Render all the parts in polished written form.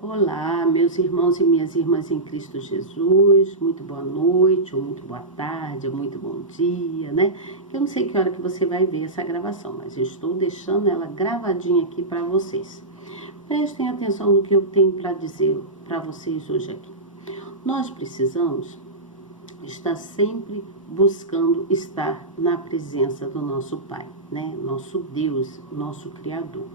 Olá, meus irmãos e minhas irmãs em Cristo Jesus, muito boa noite, ou muito boa tarde, ou muito bom dia, né? Eu não sei que hora que você vai ver essa gravação, mas eu estou deixando ela gravadinha aqui para vocês. Prestem atenção no que eu tenho para dizer para vocês hoje aqui. Nós precisamos estar sempre buscando estar na presença do nosso Pai, né? Nosso Deus, nosso Criador.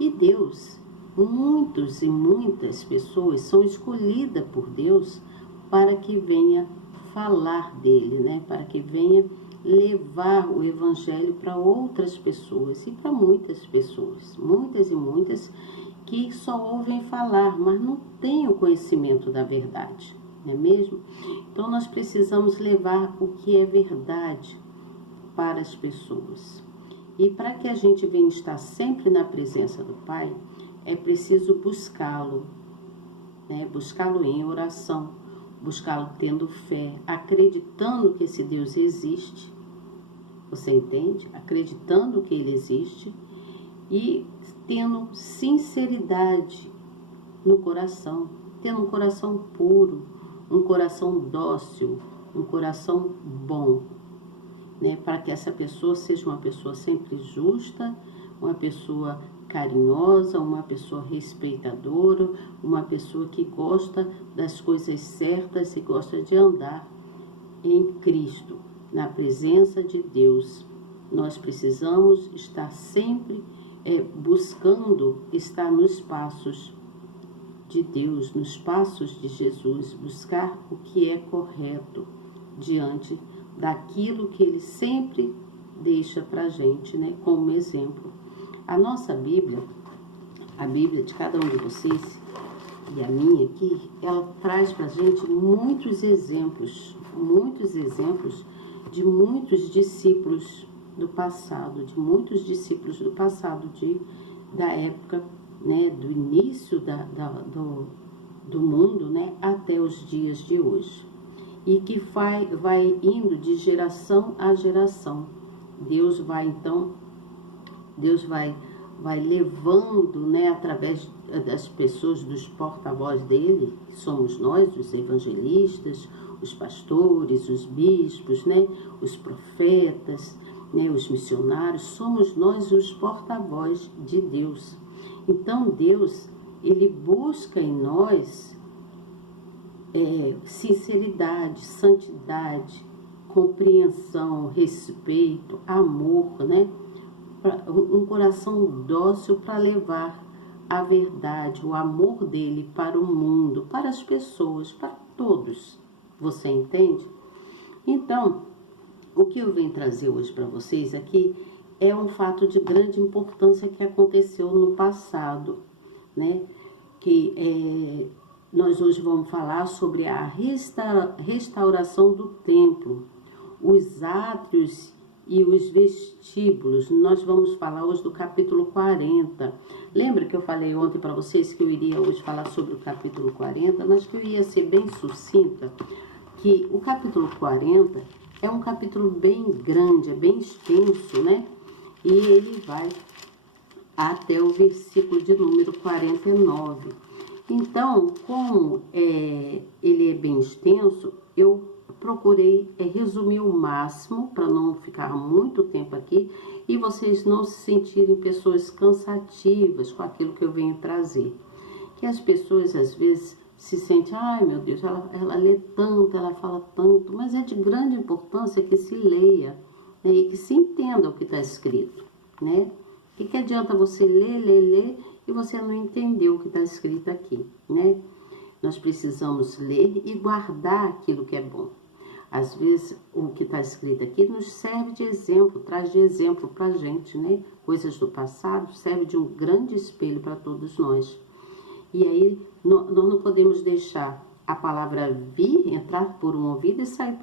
E Deus, muitos e muitas pessoas são escolhidas por Deus para que venha falar dele, né? Para que venha levar o evangelho para outras pessoas e para muitas pessoas, muitas e muitas que só ouvem falar, mas não têm o conhecimento da verdade, não é mesmo? Então nós precisamos levar o que é verdade para as pessoas. E para que a gente venha estar sempre na presença do Pai, é preciso buscá-lo, né? Buscá-lo em oração, buscá-lo tendo fé, acreditando que esse Deus existe, você entende? Acreditando que ele existe e tendo sinceridade no coração, tendo um coração puro, um coração dócil, um coração bom, né? Para que essa pessoa seja uma pessoa sempre justa, uma pessoa carinhosa, uma pessoa respeitadora, uma pessoa que gosta das coisas certas e gosta de andar em Cristo, na presença de Deus. Nós precisamos estar sempre buscando estar nos passos de Deus, nos passos de Jesus, buscar o que é correto diante daquilo que ele sempre deixa para a gente, né, como exemplo. A nossa Bíblia, a Bíblia de cada um de vocês, e a minha aqui, ela traz para a gente muitos exemplos de muitos discípulos do passado, da época, né, do início do mundo, né, até os dias de hoje. E que vai indo de geração a geração. Deus vai levando, né, através das pessoas, dos porta-voz dele, que somos nós, os evangelistas, os pastores, os bispos, né, os profetas, né, os missionários, somos nós os porta-voz de Deus. Então Deus, ele busca em nós sinceridade, santidade, compreensão, respeito, amor, né? Um coração dócil para levar a verdade, o amor dele para o mundo, para as pessoas, para todos. Você entende? Então, o que eu venho trazer hoje para vocês aqui é um fato de grande importância que aconteceu no passado, né? Nós hoje vamos falar sobre a restauração do templo, os átrios e os vestíbulos. Nós vamos falar hoje do capítulo 40. Lembra que eu falei ontem para vocês que eu iria hoje falar sobre o capítulo 40, mas que eu ia ser bem sucinta, que o capítulo 40 é um capítulo bem grande, é bem extenso, né? E ele vai até o versículo de número 49. Então, como ele é bem extenso, eu procurei resumir o máximo, para não ficar muito tempo aqui, e vocês não se sentirem pessoas cansativas com aquilo que eu venho trazer. Que as pessoas, às vezes, se sentem, ai meu Deus, ela lê tanto, ela fala tanto, mas é de grande importância que se leia, né, e que se entenda o que está escrito, né? O que adianta você ler e você não entender o que está escrito aqui, né? Nós precisamos ler e guardar aquilo que é bom. Às vezes, o que está escrito aqui nos serve de exemplo, traz de exemplo para a gente, né? Coisas do passado serve de um grande espelho para todos nós. E aí, nós não podemos deixar a palavra vir, entrar por um ouvido e sair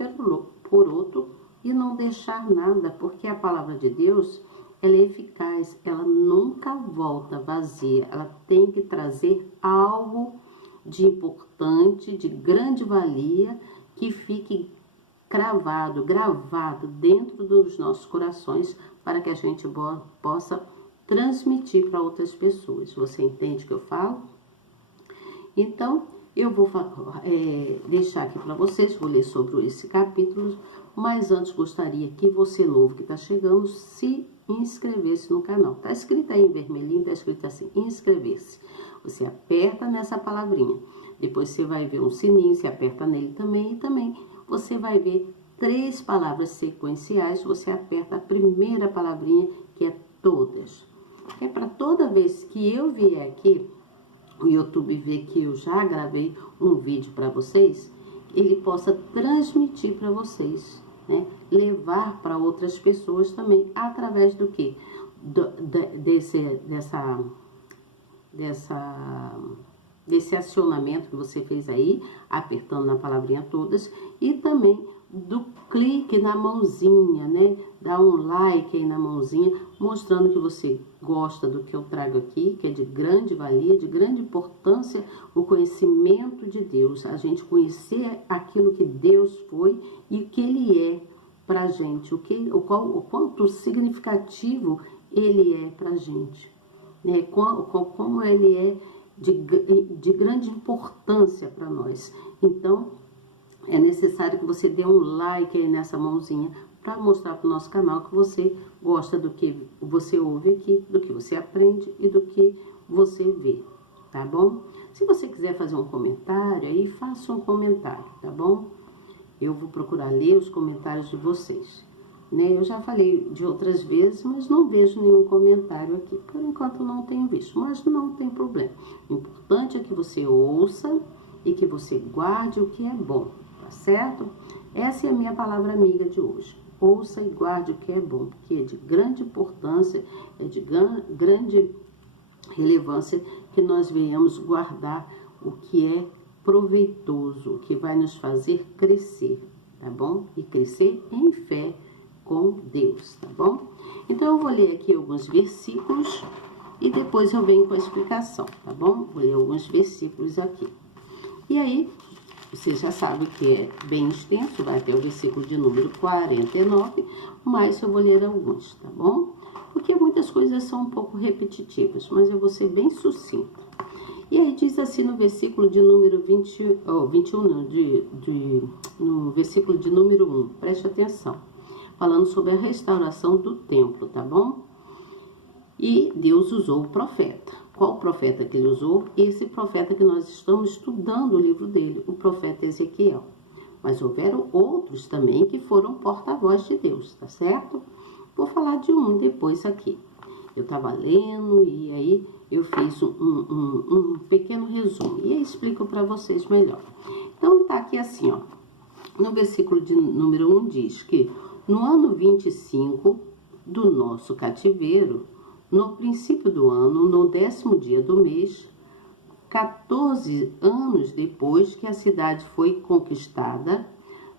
por outro, e não deixar nada, porque a palavra de Deus, ela é eficaz, ela nunca volta vazia, ela tem que trazer algo de importante, de grande valia, que fique gravado dentro dos nossos corações, para que a gente possa transmitir para outras pessoas. Você entende o que eu falo? Então, eu vou deixar aqui para vocês, vou ler sobre esse capítulo, mas antes gostaria que você novo que está chegando se inscrevesse no canal. Tá escrito aí em vermelhinho, tá escrito assim, inscrever-se. Você aperta nessa palavrinha, depois você vai ver um sininho, você aperta nele também, e também você vai ver 3 palavras sequenciais, você aperta a primeira palavrinha, que é todas. É para toda vez que eu vier aqui, o YouTube ver que eu já gravei um vídeo para vocês, ele possa transmitir para vocês, né? Levar para outras pessoas também, através do quê? Desse acionamento que você fez aí, apertando na palavrinha todas, e também do clique na mãozinha, né? Dá um like aí na mãozinha, mostrando que você gosta do que eu trago aqui, que é de grande valia, de grande importância, o conhecimento de Deus, a gente conhecer aquilo que Deus foi e o que Ele é pra gente, o quanto significativo Ele é pra gente, né? Como Ele é de grande importância para nós. Então, é necessário que você dê um like aí nessa mãozinha para mostrar para o nosso canal que você gosta do que você ouve aqui, do que você aprende e do que você vê, tá bom? Se você quiser fazer um comentário aí, faça um comentário, tá bom? Eu vou procurar ler os comentários de vocês, né? Eu já falei de outras vezes, mas não vejo nenhum comentário aqui. Por enquanto não tenho visto, mas não tem problema. O importante é que você ouça e que você guarde o que é bom, tá certo? Essa é a minha palavra amiga de hoje. Ouça e guarde o que é bom, porque é de grande importância, é de grande relevância que nós venhamos guardar o que é proveitoso, o que vai nos fazer crescer, tá bom? E crescer em fé com Deus, tá bom? Então, eu vou ler aqui alguns versículos e depois eu venho com a explicação, tá bom? Vou ler alguns versículos aqui. E aí, você já sabe que é bem extenso, vai até o versículo de número 49, mas eu vou ler alguns, tá bom? Porque muitas coisas são um pouco repetitivas, mas eu vou ser bem sucinta. E aí diz assim no versículo de número 21, não, no versículo de número 1, preste atenção, falando sobre a restauração do templo, tá bom? E Deus usou o profeta. Qual profeta que ele usou? Esse profeta que nós estamos estudando o livro dele, o profeta Ezequiel. Mas houveram outros também que foram porta-voz de Deus, tá certo? Vou falar de um depois aqui. Eu estava lendo e aí eu fiz um pequeno resumo e aí explico para vocês melhor. Então tá aqui assim, ó. No versículo de número 1 diz que no ano 25 do nosso cativeiro, no princípio do ano, no 10º dia do mês, 14 anos depois que a cidade foi conquistada,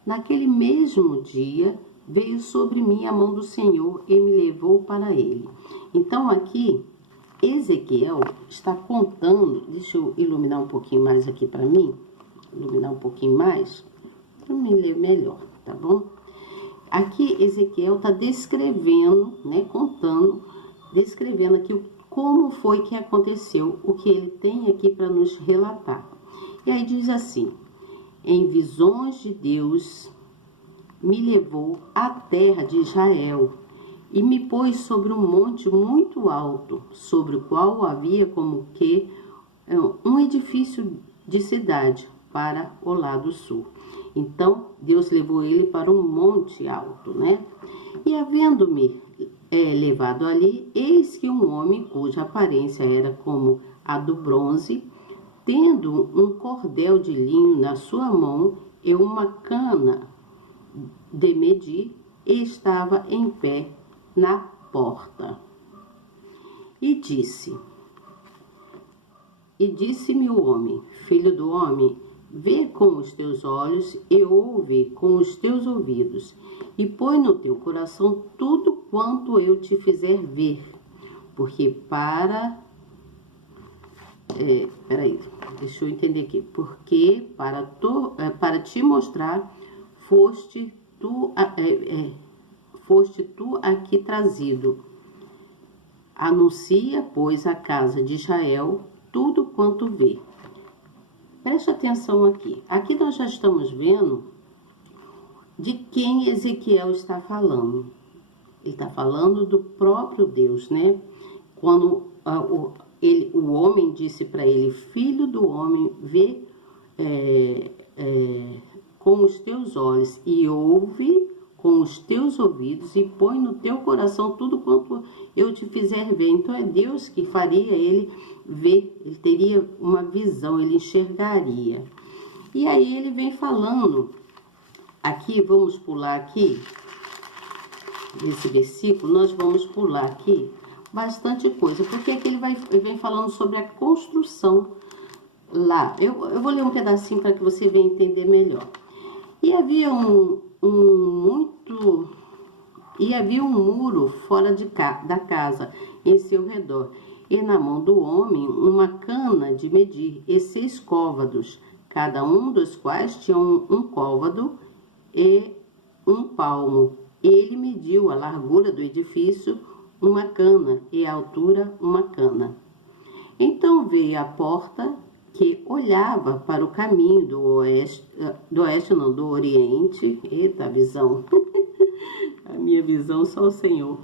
naquele mesmo dia veio sobre mim a mão do Senhor e me levou para ele. Então aqui, Ezequiel está contando, deixa eu iluminar um pouquinho mais aqui para mim, iluminar um pouquinho mais, para me ler melhor, tá bom? Aqui Ezequiel está descrevendo, né, descrevendo aqui como foi que aconteceu, o que ele tem aqui para nos relatar. E aí diz assim: em visões de Deus me levou à terra de Israel e me pôs sobre um monte muito alto, sobre o qual havia como que um edifício de cidade para o lado sul. Então, Deus levou ele para um monte alto, né? E havendo-me levado ali, eis que um homem cuja aparência era como a do bronze, tendo um cordel de linho na sua mão e uma cana de medir, estava em pé na porta. E disse-me o homem: filho do homem, vê com os teus olhos e ouve com os teus ouvidos, e põe no teu coração tudo quanto eu te fizer ver, porque deixa eu entender aqui, porque para te mostrar foste tu aqui trazido. Anuncia, pois, à casa de Israel tudo quanto vê. Preste atenção aqui. Aqui nós já estamos vendo de quem Ezequiel está falando. Ele está falando do próprio Deus, né? Quando o homem disse para ele: filho do homem, vê com os teus olhos e ouve com os teus ouvidos e põe no teu coração tudo quanto eu te fizer ver. Então é Deus que faria ele ver, ele teria uma visão, ele enxergaria. E aí ele vem falando, aqui, vamos pular aqui, nesse versículo, nós vamos pular aqui bastante coisa, porque aqui ele vem falando sobre a construção lá. Eu vou ler um pedacinho para que você venha entender melhor. E havia um muro fora da casa, em seu redor, e na mão do homem uma cana de medir, e 6 côvados, cada um dos quais tinha um côvado e 1 palmo. Ele mediu a largura do edifício, uma cana, e a altura, uma cana. Então veio a porta que olhava para o caminho do oriente. Eita, visão! A minha visão, só o Senhor.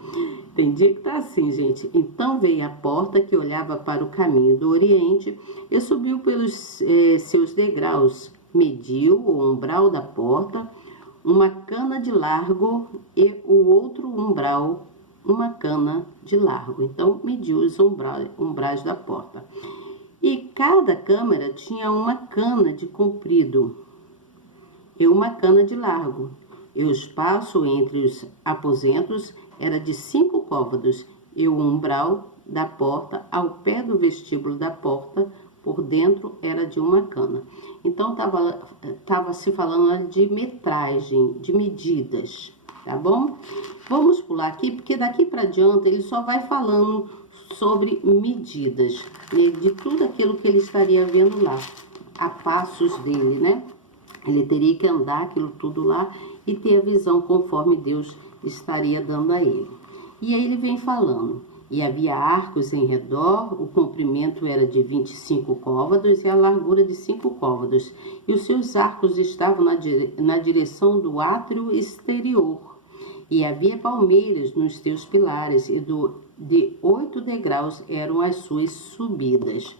Tem dia que tá assim, gente. Então veio a porta que olhava para o caminho do oriente e subiu pelos seus degraus. Mediu o umbral da porta, uma cana de largo, e o outro umbral, uma cana de largo. Então mediu os umbrais da porta. E cada câmara tinha uma cana de comprido e uma cana de largo. E o espaço entre os aposentos era de 5 côvados, e o umbral da porta, ao pé do vestíbulo da porta, por dentro, era de uma cana. Então, estava se falando de metragem, de medidas, tá bom? Vamos pular aqui, porque daqui para diante ele só vai falando sobre medidas, né, de tudo aquilo que ele estaria vendo lá, a passos dele, né? Ele teria que andar aquilo tudo lá e ter a visão conforme Deus estaria dando a ele. E aí ele vem falando, e havia arcos em redor, o comprimento era de 25 côvados e a largura de 5 côvados, e os seus arcos estavam na direção do átrio exterior, e havia palmeiras nos seus pilares, e de 8 degraus eram as suas subidas.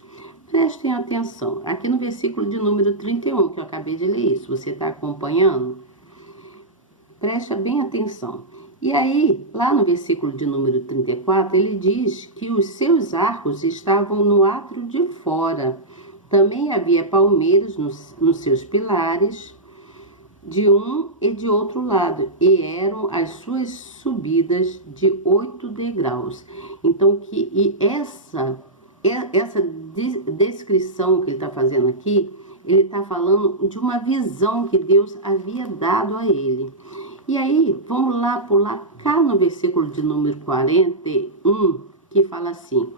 Prestem atenção, aqui no versículo de número 31, que eu acabei de ler isso, você está acompanhando? Presta bem atenção. E aí, lá no versículo de número 34, ele diz que os seus arcos estavam no átrio de fora. Também havia palmeiras nos seus pilares, de um e de outro lado, e eram as suas subidas de 8 degraus. Então, essa descrição que ele está fazendo aqui, ele está falando de uma visão que Deus havia dado a ele. E aí, vamos lá pular cá no versículo de número 41, que fala assim: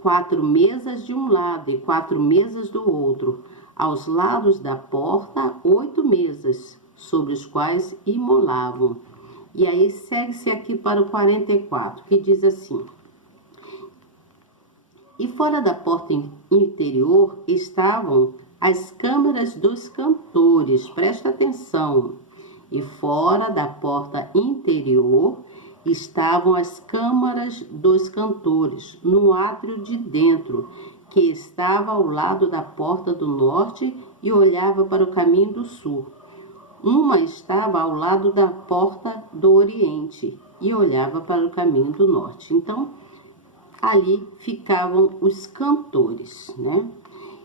4 mesas de um lado e 4 mesas do outro, aos lados da porta 8 mesas, sobre os quais imolavam. E aí segue-se aqui para o 44, que diz assim: e fora da porta interior estavam as câmaras dos cantores, presta atenção. E fora da porta interior estavam as câmaras dos cantores, no átrio de dentro, que estava ao lado da porta do norte e olhava para o caminho do sul. Uma estava ao lado da porta do oriente e olhava para o caminho do norte. Então, ali ficavam os cantores, né?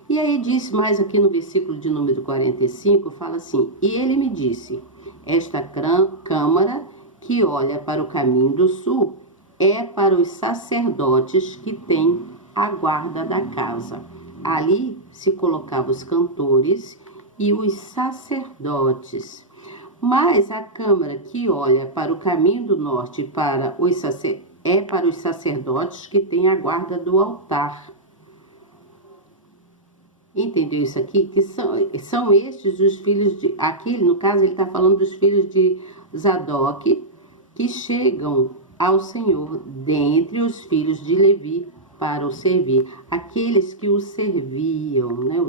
E aí diz mais aqui no versículo de número 45, fala assim: e ele me disse: esta câmara que olha para o caminho do sul é para os sacerdotes que têm a guarda da casa. Ali se colocavam os cantores e os sacerdotes. Mas a câmara que olha para o caminho do norte é para os sacerdotes que têm a guarda do altar. Entendeu isso aqui? Que são estes os filhos de... Aqui, no caso, ele está falando dos filhos de Zadok, que chegam ao Senhor dentre os filhos de Levi para o servir. Aqueles que o serviam, né?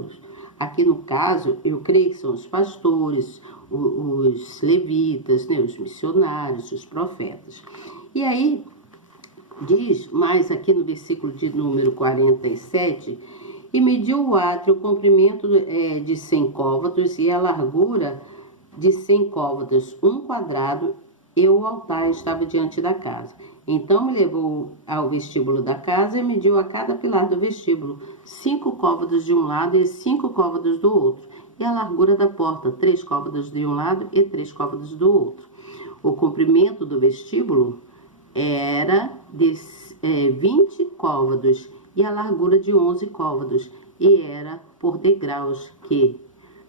Aqui no caso, eu creio que são os pastores, os levitas, né, os missionários, os profetas. E aí, diz mais aqui no versículo de número 47, e mediu o átrio, o comprimento de 100 côvados e a largura de 100 côvados, 1 quadrado, e o altar estava diante da casa. Então me levou ao vestíbulo da casa e mediu a cada pilar do vestíbulo 5 côvados de um lado e 5 côvados do outro, e a largura da porta 3 côvados de um lado e 3 côvados do outro. O comprimento do vestíbulo era de 20 côvados e a largura de 11 côvados, e era por degraus que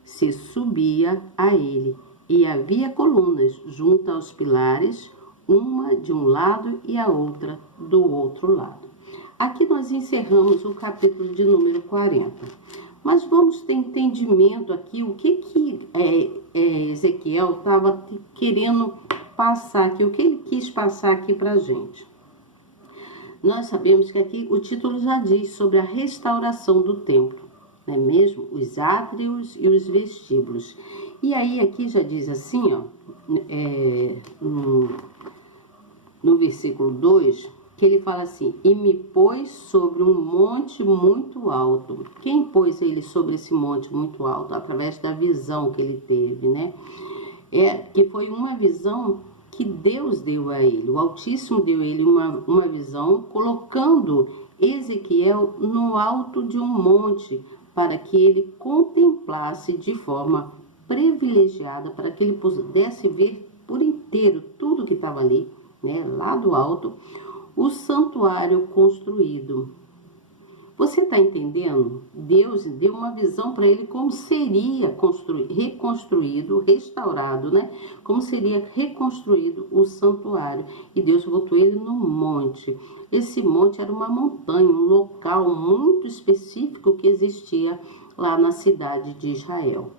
se subia a ele, e havia colunas junto aos pilares, uma de um lado e a outra do outro lado. Aqui nós encerramos o capítulo de número 40. Mas vamos ter entendimento aqui o que Ezequiel estava querendo passar aqui, o que ele quis passar aqui para a gente. Nós sabemos que aqui o título já diz sobre a restauração do templo, não é mesmo? Os átrios e os vestíbulos. E aí aqui já diz assim, ó, no versículo 2, que ele fala assim, e me pôs sobre um monte muito alto. Quem pôs ele sobre esse monte muito alto? Através da visão que ele teve, né? Que foi uma visão que Deus deu a ele. O Altíssimo deu a ele uma visão, colocando Ezequiel no alto de um monte, para que ele contemplasse de forma privilegiada, para que ele pudesse ver por inteiro tudo que estava ali, né, lá do alto, o santuário construído. Você está entendendo? Deus deu uma visão para ele como seria reconstruído, restaurado, né? Como seria reconstruído o santuário. E Deus botou ele no monte. Esse monte era uma montanha, um local muito específico que existia lá na cidade de Israel.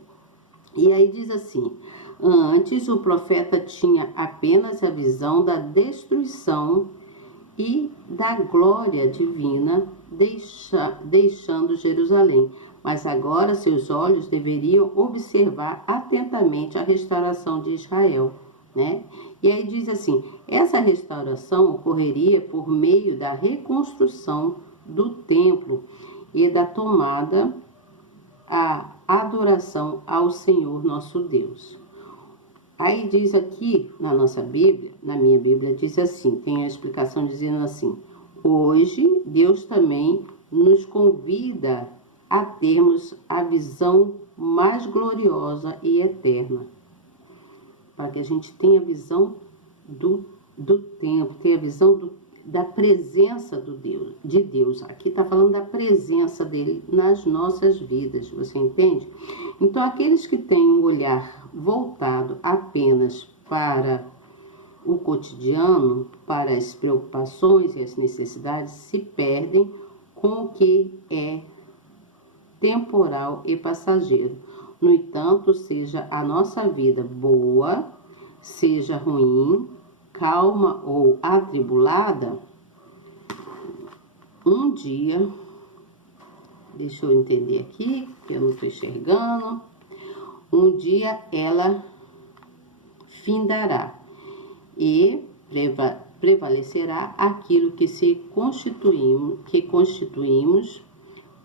E aí diz assim, antes o profeta tinha apenas a visão da destruição e da glória divina deixando Jerusalém. Mas agora seus olhos deveriam observar atentamente a restauração de Israel, né? E aí diz assim, essa restauração ocorreria por meio da reconstrução do templo e da tomada a adoração ao Senhor nosso Deus. Aí diz aqui na nossa Bíblia, na minha Bíblia, diz assim, tem a explicação dizendo assim, hoje Deus também nos convida a termos a visão mais gloriosa e eterna, para que a gente tenha a visão do tempo, tenha a visão da presença de Deus. Aqui está falando da presença dele nas nossas vidas, você entende? Então, aqueles que têm um olhar voltado apenas para o cotidiano, para as preocupações e as necessidades, se perdem com o que é temporal e passageiro. No entanto, seja a nossa vida boa, seja ruim, calma ou atribulada, um dia, deixa eu entender aqui, que eu não estou enxergando, um dia ela findará e prevalecerá aquilo que constituímos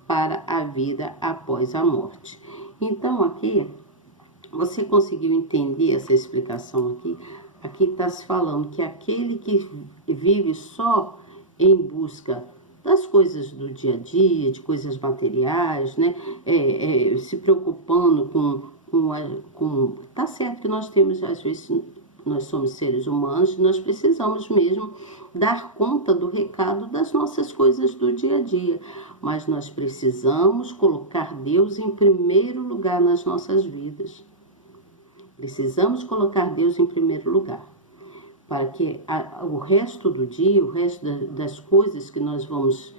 para a vida após a morte. Então aqui, você conseguiu entender essa explicação aqui? Aqui está se falando que aquele que vive só em busca das coisas do dia a dia, de coisas materiais, né? Se preocupando com... Tá certo que nós temos, às vezes, nós somos seres humanos, nós precisamos mesmo dar conta do recado das nossas coisas do dia a dia. Mas nós precisamos colocar Deus em primeiro lugar nas nossas vidas. Precisamos colocar Deus em primeiro lugar, para que o resto do dia, o resto das coisas que nós vamos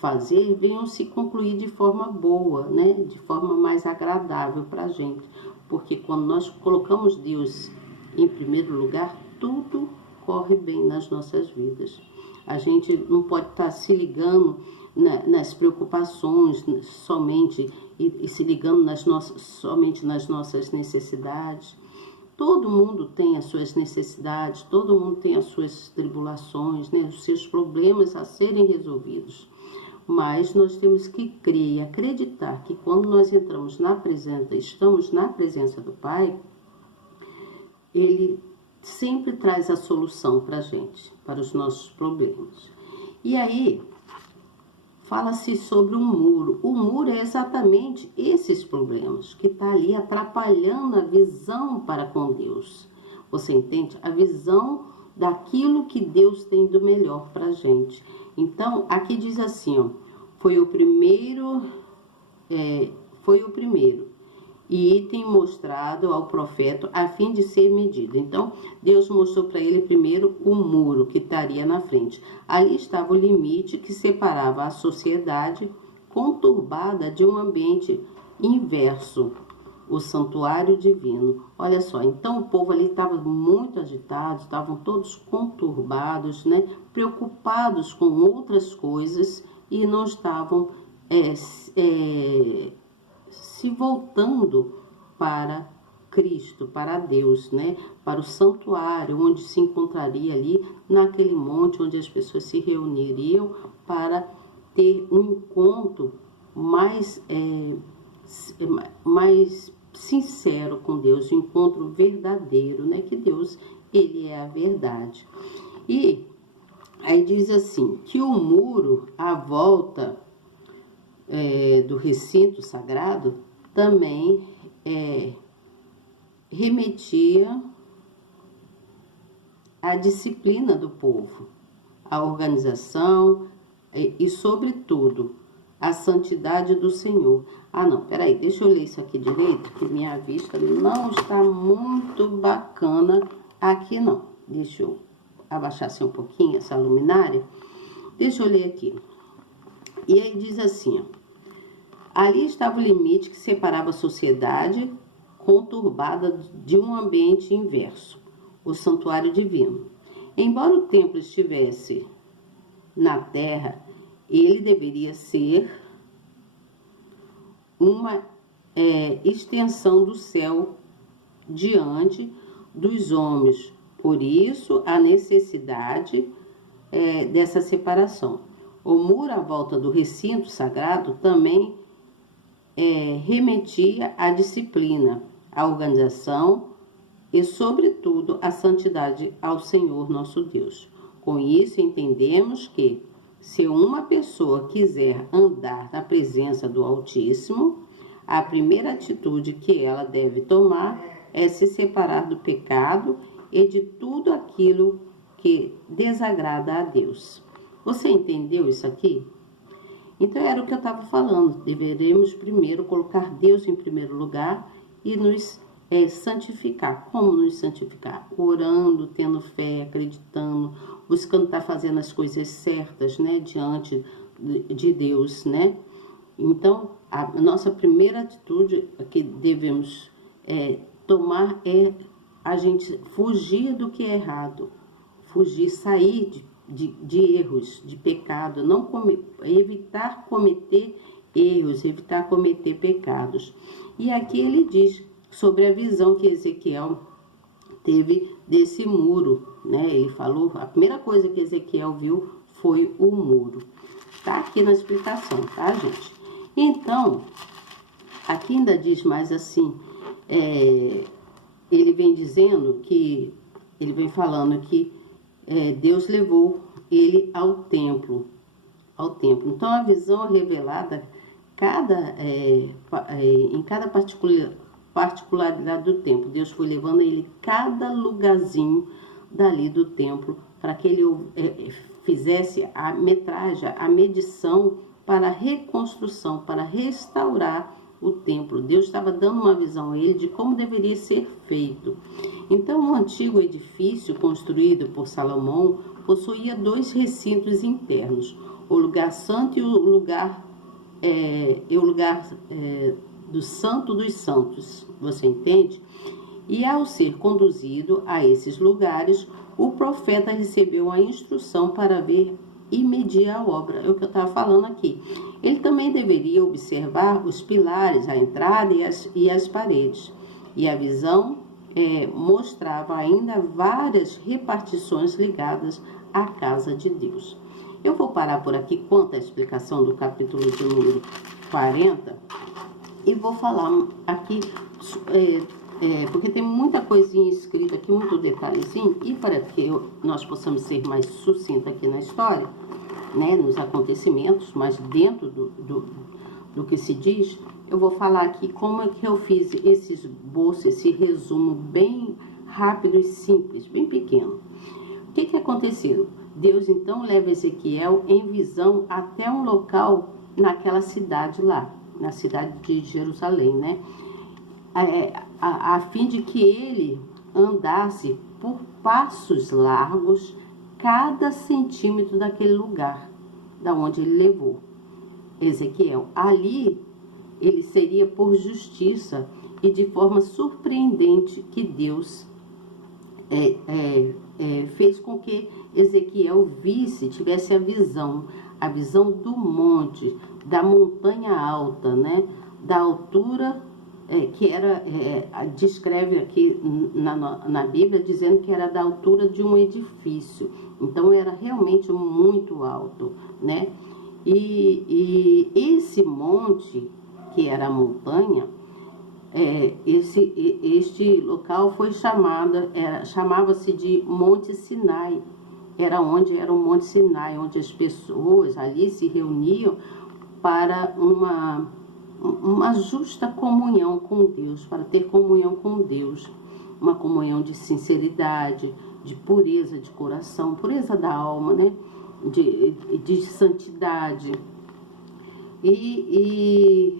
fazer, venham se concluir de forma boa, né? De forma mais agradável para a gente. Porque quando nós colocamos Deus em primeiro lugar, tudo corre bem nas nossas vidas. A gente não pode estar se ligando nas preocupações somente e se ligando somente nas nossas necessidades. Todo mundo tem as suas necessidades, todo mundo tem as suas tribulações, né, os seus problemas a serem resolvidos. Mas nós temos que crer e acreditar que quando nós estamos na presença do Pai, Ele sempre traz a solução para a gente, para os nossos problemas. E aí, fala-se sobre um muro. O muro é exatamente esses problemas que está ali atrapalhando a visão para com Deus. Você entende? A visão daquilo que Deus tem do melhor para a gente. Então, aqui diz assim, ó, foi o primeiro, e item mostrado ao profeta a fim de ser medido. Então, Deus mostrou para ele primeiro o muro que estaria na frente. Ali estava o limite que separava a sociedade conturbada de um ambiente inverso, o santuário divino. Olha só, então o povo ali estava muito agitado, estavam todos conturbados, né, preocupados com outras coisas e não estavam se voltando para Cristo, para Deus, né? Para o santuário, onde se encontraria ali, naquele monte, onde as pessoas se reuniriam para ter um encontro mais sincero com Deus, um encontro verdadeiro, né? Que Deus, Ele é a verdade. E aí diz assim, que o muro à volta do recinto sagrado também remetia à disciplina do povo, à organização e, sobretudo, à santidade do Senhor. Ah, não, peraí, deixa eu ler isso aqui direito, que minha vista não está muito bacana aqui, não. Deixa eu abaixar assim um pouquinho essa luminária. Deixa eu ler aqui. E aí diz assim, ó, ali estava o limite que separava a sociedade conturbada de um ambiente inverso, o santuário divino. Embora o templo estivesse na terra, ele deveria ser uma extensão do céu diante dos homens. Por isso, a necessidade dessa separação. O muro à volta do recinto sagrado também remetia à disciplina, à organização e, sobretudo, à santidade ao Senhor nosso Deus. Com isso, entendemos que, se uma pessoa quiser andar na presença do Altíssimo, a primeira atitude que ela deve tomar é se separar do pecado e de tudo aquilo que desagrada a Deus. Você entendeu isso aqui? Então era o que eu estava falando, deveremos primeiro colocar Deus em primeiro lugar e nos santificar. Como nos santificar? Orando, tendo fé, acreditando, buscando estar fazendo as coisas certas, né, diante de Deus, né? Então, a nossa primeira atitude que devemos tomar é a gente fugir do que é errado, fugir, sair de erros, de pecado, evitar cometer erros, evitar cometer pecados. E aqui ele diz sobre a visão que Ezequiel teve desse muro, né? Ele falou, a primeira coisa que Ezequiel viu foi o muro. Tá aqui na explicação, tá, gente? Então, aqui ainda diz mais assim, ele vem dizendo que, ele vem falando que Deus levou ele ao templo. Então, a visão é revelada em cada particularidade do templo. Deus foi levando ele cada lugarzinho dali do templo para que ele fizesse a metragem, a medição para a reconstrução, para restaurar o templo. Deus estava dando uma visão a ele de como deveria ser feito. Então, o antigo edifício construído por Salomão possuía 2 recintos internos, o lugar santo e o lugar do Santo dos Santos, você entende? E ao ser conduzido a esses lugares, o profeta recebeu a instrução para ver e medir a obra. É o que eu estava falando aqui. Ele também deveria observar os pilares, a entrada e as paredes. E a visão mostrava ainda várias repartições ligadas à casa de Deus. Eu vou parar por aqui quanto à explicação do capítulo de número 40 e vou falar aqui, porque tem muita coisinha escrita aqui, muito detalhezinho, e para que nós possamos ser mais sucintos aqui na história, né, nos acontecimentos, mas dentro do que se diz, eu vou falar aqui como é que eu fiz esse esboço, esse resumo bem rápido e simples, bem pequeno. O que aconteceu? Deus então leva Ezequiel em visão até um local naquela cidade lá, na cidade de Jerusalém, né? A fim de que ele andasse por passos largos cada centímetro daquele lugar, da onde ele levou Ezequiel. Ali ele seria por justiça e de forma surpreendente que Deus fez com que Ezequiel tivesse a visão do monte, da montanha alta, né? Da altura que era, descreve aqui na Bíblia, dizendo que era da altura de um edifício. Então era realmente muito alto, né? E esse monte, que era a montanha, este local foi chamava-se de Monte Sinai. Era o Monte Sinai, onde as pessoas ali se reuniam para uma justa comunhão com Deus, para ter comunhão com Deus, uma comunhão de sinceridade, de pureza de coração, pureza da alma, né? De santidade. E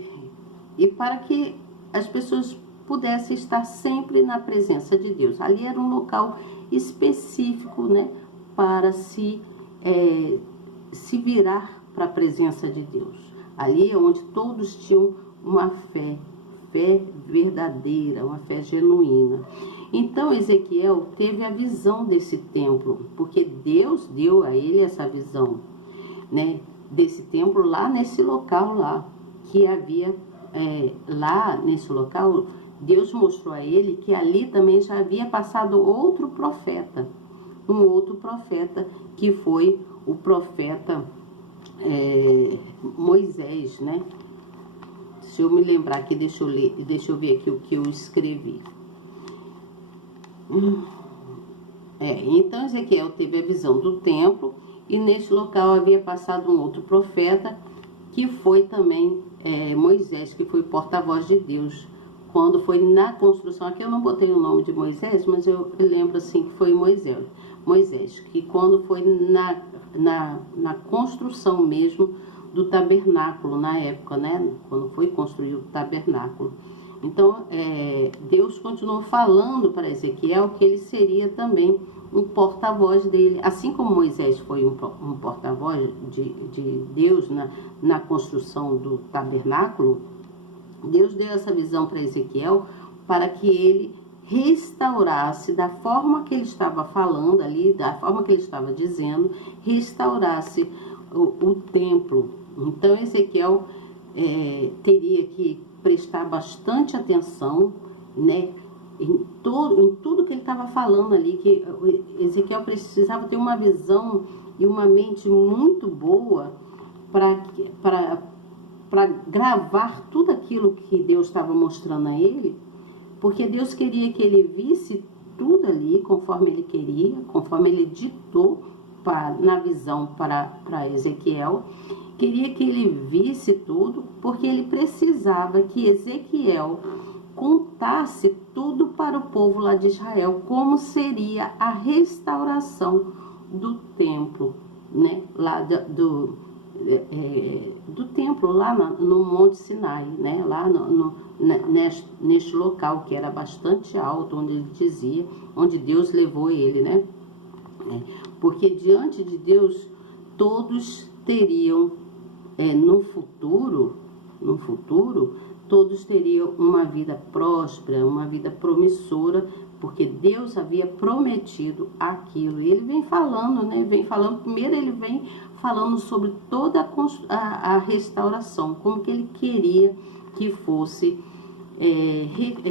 para que as pessoas pudessem estar sempre na presença de Deus. Ali era um local específico, né, para se virar para a presença de Deus. Ali é onde todos tinham uma fé verdadeira, uma fé genuína. Então Ezequiel teve a visão desse templo, porque Deus deu a ele essa visão, né, desse templo lá nesse local lá, que havia lá nesse local, Deus mostrou a ele que ali também já havia passado outro profeta, que foi o profeta Moisés, né? Se eu me lembrar aqui, deixa eu ver aqui o que eu escrevi. Então Ezequiel teve a visão do templo e nesse local havia passado um outro profeta, que foi também Moisés, que foi porta-voz de Deus. Quando foi na construção, aqui eu não botei o nome de Moisés, mas eu lembro assim que foi Moisés, que quando foi na construção mesmo do tabernáculo, na época, né? Quando foi construído o tabernáculo. Então, Deus continuou falando para Ezequiel que ele seria também um porta-voz dele. Assim como Moisés foi um porta-voz de Deus na construção do tabernáculo, Deus deu essa visão para Ezequiel para que ele restaurasse, da forma que ele estava falando ali, da forma que ele estava dizendo, restaurasse o templo. Então Ezequiel teria que prestar bastante atenção, né, em tudo que ele estava falando ali, que Ezequiel precisava ter uma visão e uma mente muito boa para gravar tudo aquilo que Deus estava mostrando a ele, porque Deus queria que ele visse tudo ali conforme ele queria, conforme ele ditou na visão para Ezequiel. Queria que ele visse tudo, porque ele precisava que Ezequiel contasse tudo para o povo lá de Israel, como seria a restauração do templo, né, lá do templo lá no Monte Sinai, né, lá neste local que era bastante alto, onde Deus levou ele, né, porque diante de Deus todos teriam no futuro, todos teriam uma vida próspera, uma vida promissora, porque Deus havia prometido aquilo. E ele vem falando, né? Primeiro ele vem falando sobre toda a restauração, como que ele queria que fosse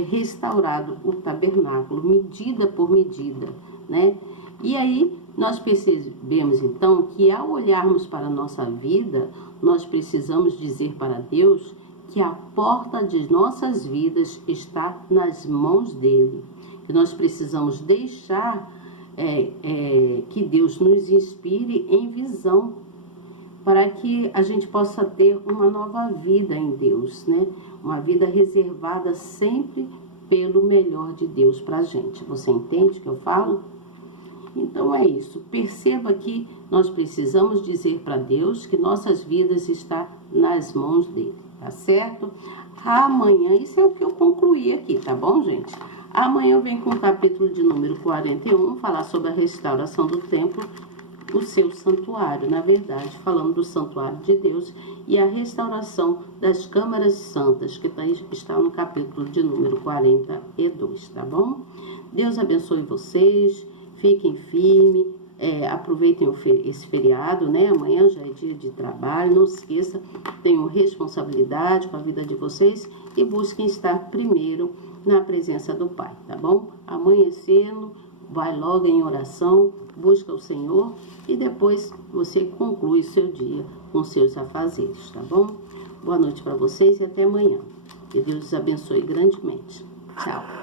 restaurado o tabernáculo, medida por medida, né? E aí nós percebemos então que ao olharmos para a nossa vida, nós precisamos dizer para Deus que a porta de nossas vidas está nas mãos dele. E nós precisamos deixar que Deus nos inspire em visão, para que a gente possa ter uma nova vida em Deus, né? Uma vida reservada sempre pelo melhor de Deus para a gente. Você entende o que eu falo? Então é isso. Perceba que nós precisamos dizer para Deus que nossas vidas estão nas mãos dele, tá certo? Amanhã, isso é o que eu concluí aqui, tá bom, gente? Amanhã eu venho com o capítulo de número 41, falar sobre a restauração do templo, o seu santuário, na verdade, falando do santuário de Deus e a restauração das câmaras santas, que está no capítulo de número 42, tá bom? Deus abençoe vocês, fiquem firmes, aproveitem esse feriado, né? Amanhã já é dia de trabalho, não se esqueça, tenham responsabilidade com a vida de vocês e busquem estar primeiro na presença do Pai, tá bom? Amanhecendo, vai logo em oração, busca o Senhor e depois você conclui seu dia com seus afazeres, tá bom? Boa noite para vocês e até amanhã. Que Deus os abençoe grandemente. Tchau.